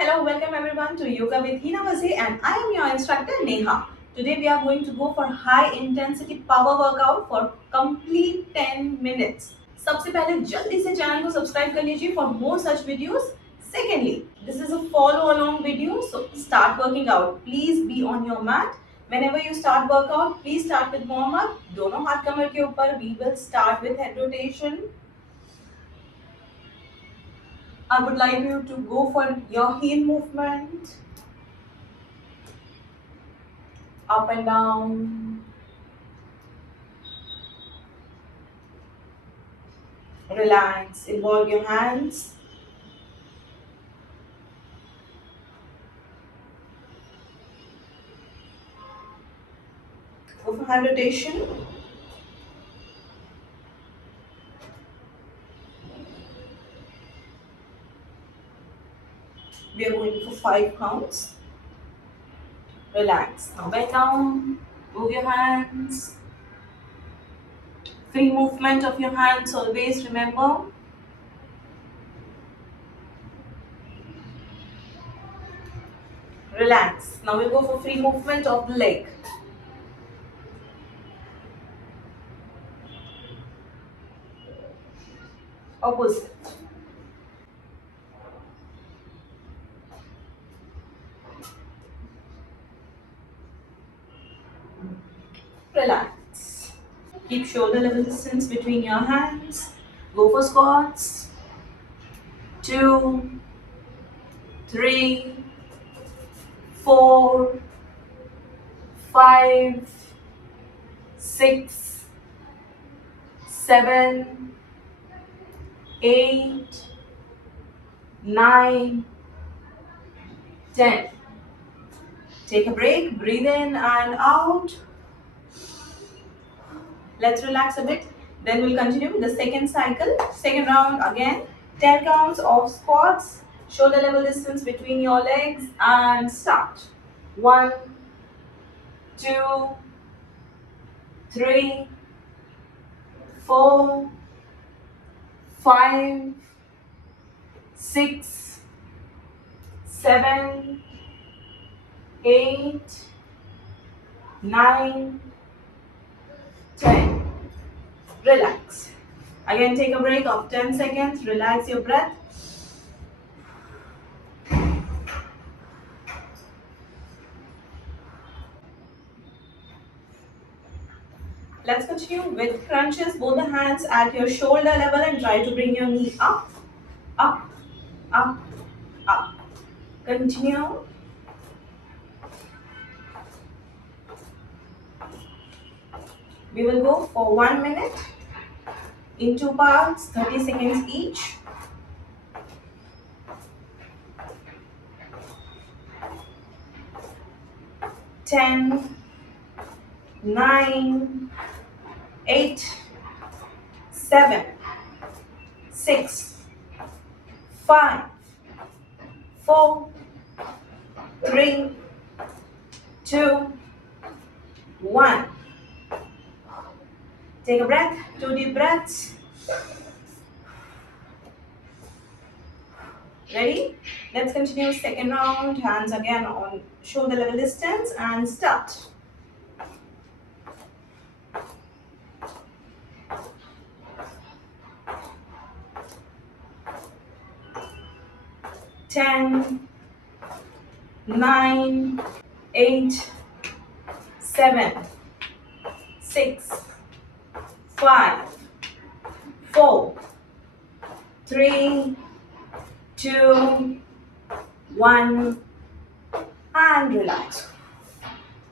Hello, welcome everyone to Yoga with Heena Vaze, and I am your instructor Neha. Today we are going to go for high intensity power workout for complete 10 minutes. सबसे पहले जल्दी से channel को subscribe कर लीजिए for more such videos. Secondly, this is a follow along video, so start working out. Please be on your mat. Whenever you start workout, please start with warm up. दोनों हाथ कमर के ऊपर. We will start with head rotation. I would like you to go for your heel movement. Up and down. Relax. Involve your hands. Go for hand rotation. We are going for 5 counts. Relax. Now bend down. Move your hands. Free movement of your hands always, remember. Relax. Now we'll go for free movement of the leg. Opposite. Relax. Keep shoulder level distance between your hands. Go for squats. 2, 3, 4, 5, 6, 7, 8, 9, 10. Take a break, breathe in and out. Let's relax a bit. Then we'll continue with the second cycle. Second round again. 10 counts of squats. Shoulder level distance between your legs and start. 1, 2, 3, 4, 5, 6, 7, 8, 9, 10. Relax. Again, take a break of 10 seconds. Relax your breath. Let's continue with crunches. Both the hands at your shoulder level and try to bring your knee up, up, up, up. Continue. We will go for 1 minute in 2 parts, 30 seconds each. Ten, 9, 8, 7, 6, 5, 4, 3, 2, 1. Take a breath, 2 deep breaths. Ready? Let's continue second round. Hands again on shoulder level distance and start. Ten, 9, 8, 7, 6, 5, 4, 3, 2, 1, and relax.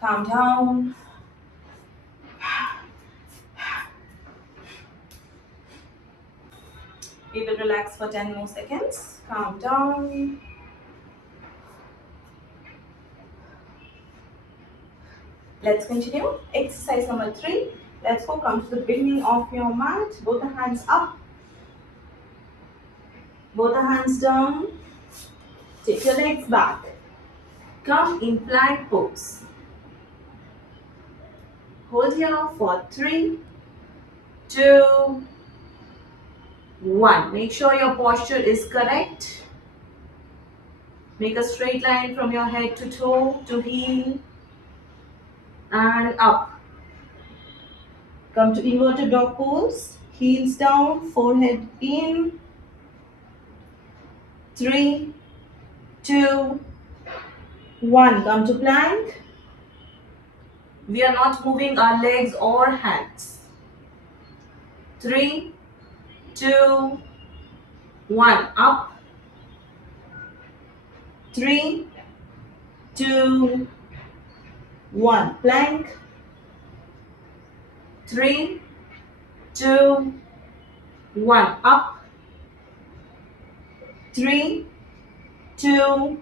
Calm down. We will relax for 10 more seconds. Calm down. Let's continue. Exercise number 3. Let's go. Come to the beginning of your mat. Both the hands up. Both the hands down. Take your legs back. Come in plank pose. Hold here for 3, 2, 1. Make sure your posture is correct. Make a straight line from your head to toe to heel and up. Come to inverted dog pose. Heels down, forehead in. 3, 2, 1. Come to plank. We are not moving our legs or hands. 3, 2, 1. Up. 3, 2, 1. Plank. 3, 2, 1. Up. 3, 2,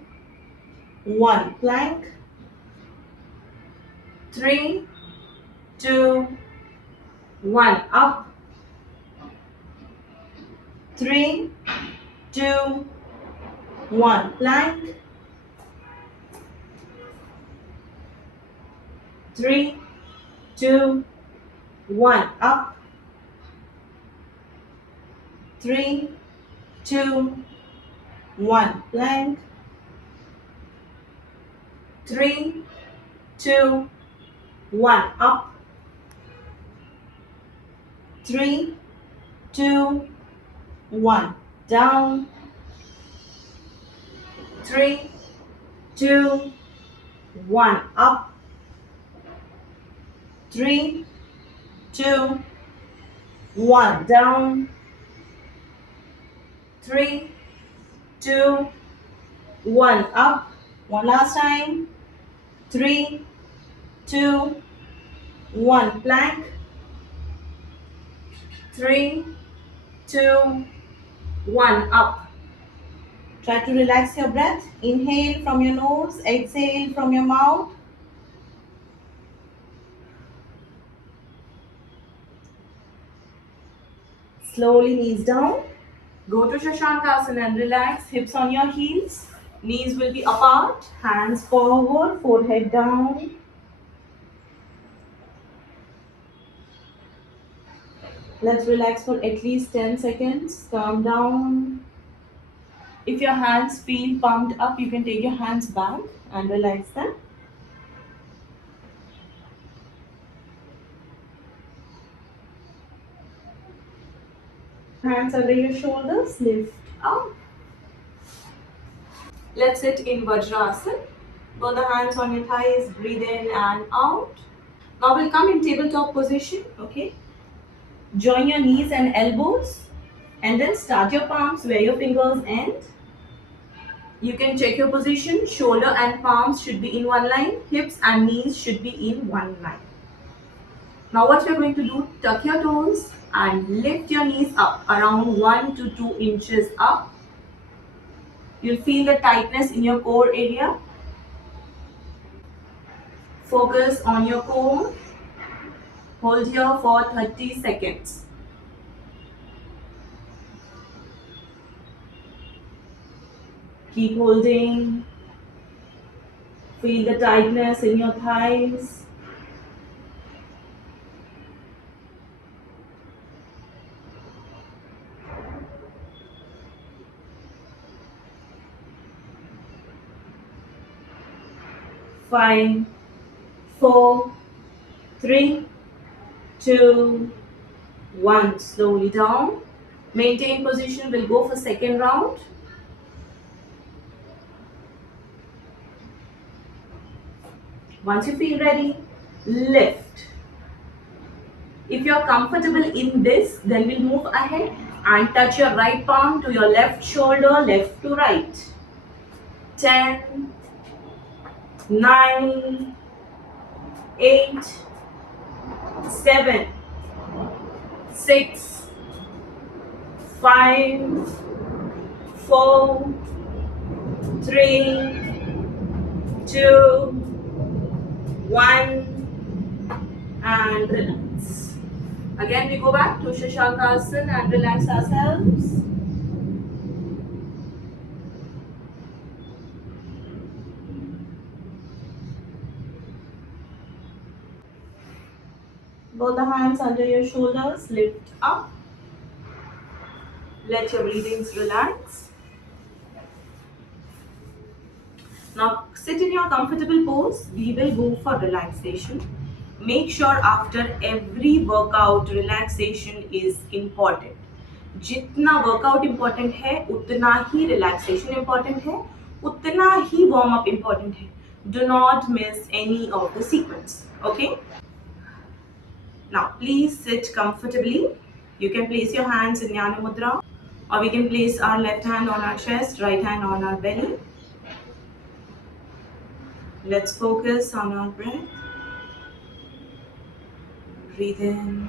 1. Plank. 3, 2, 1. Up. 3, 2, 1. Plank. 3, 2, 1. Up. 3, 2, 1. Plank. 3, 2, 1. Up. 3, 2, 1. Down. 3, 2, 1. Up. 3, 2, 1. Down. 3, 2, 1. Up. One last time. 3, 2, 1. Plank. 3, 2, 1. Up. Try to relax your breath. Inhale from your nose, exhale from your mouth. Slowly knees down. Go to Shashankasana and relax. Hips on your heels. Knees will be apart. Hands forward, forehead down. Let's relax for at least 10 seconds. Calm down. If your hands feel pumped up, you can take your hands back and relax them. Hands under your shoulders, lift up. Let's sit in Vajrasana. Both the hands on your thighs, breathe in and out. Now we'll come in tabletop position, okay? Join your knees and elbows and then start your palms where your fingers end. You can check your position. Shoulder and palms should be in one line. Hips and knees should be in one line. Now what you're going to do, tuck your toes and lift your knees up around 1 to 2 inches up. You'll feel the tightness in your core area. Focus on your core. Hold here for 30 seconds. Keep holding. Feel the tightness in your thighs. Five, 4, 3, 2, 1. Slowly down. Maintain position. We'll go for second round. Once you feel ready, lift. If you're comfortable in this, then we'll move ahead and touch your right palm to your left shoulder, left to right. 10, 9, 8, 7, 6, 5, 4, 3, 2, 1, and relax. Again, we go back to Shashankasana and relax ourselves. Both the hands under your shoulders, lift up. Let your breathings relax. Now sit in your comfortable pose. We will go for relaxation. Make sure after every workout relaxation is important. जितना workout important है उतना ही relaxation important है, उतना ही warm up important है. Do not miss any of the sequence. Okay? Now please sit comfortably. You can place your hands in Jnana Mudra, or we can place our left hand on our chest, right hand on our belly. Let's focus on our breath. Breathe in,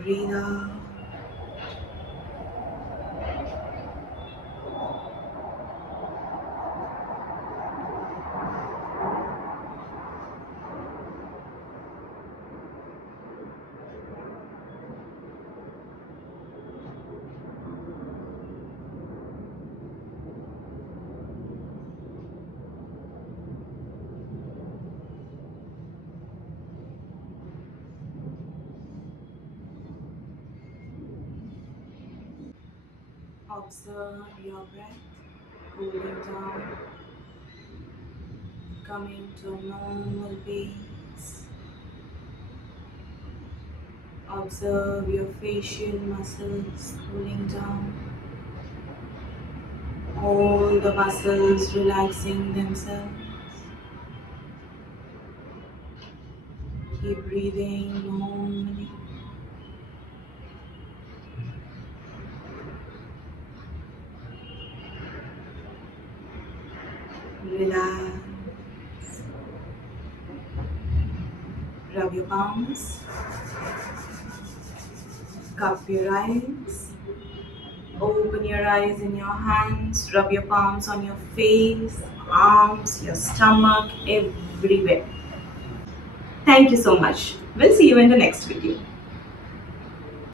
breathe out. Observe your breath, cooling down, coming to a normal pace. Observe your facial muscles cooling down, all the muscles relaxing themselves. Keep breathing normally. Relax. Rub your palms. Cup your eyes. Open your eyes in your hands. Rub your palms on your face, arms, your stomach, everywhere. Thank you so much. We'll see you in the next video.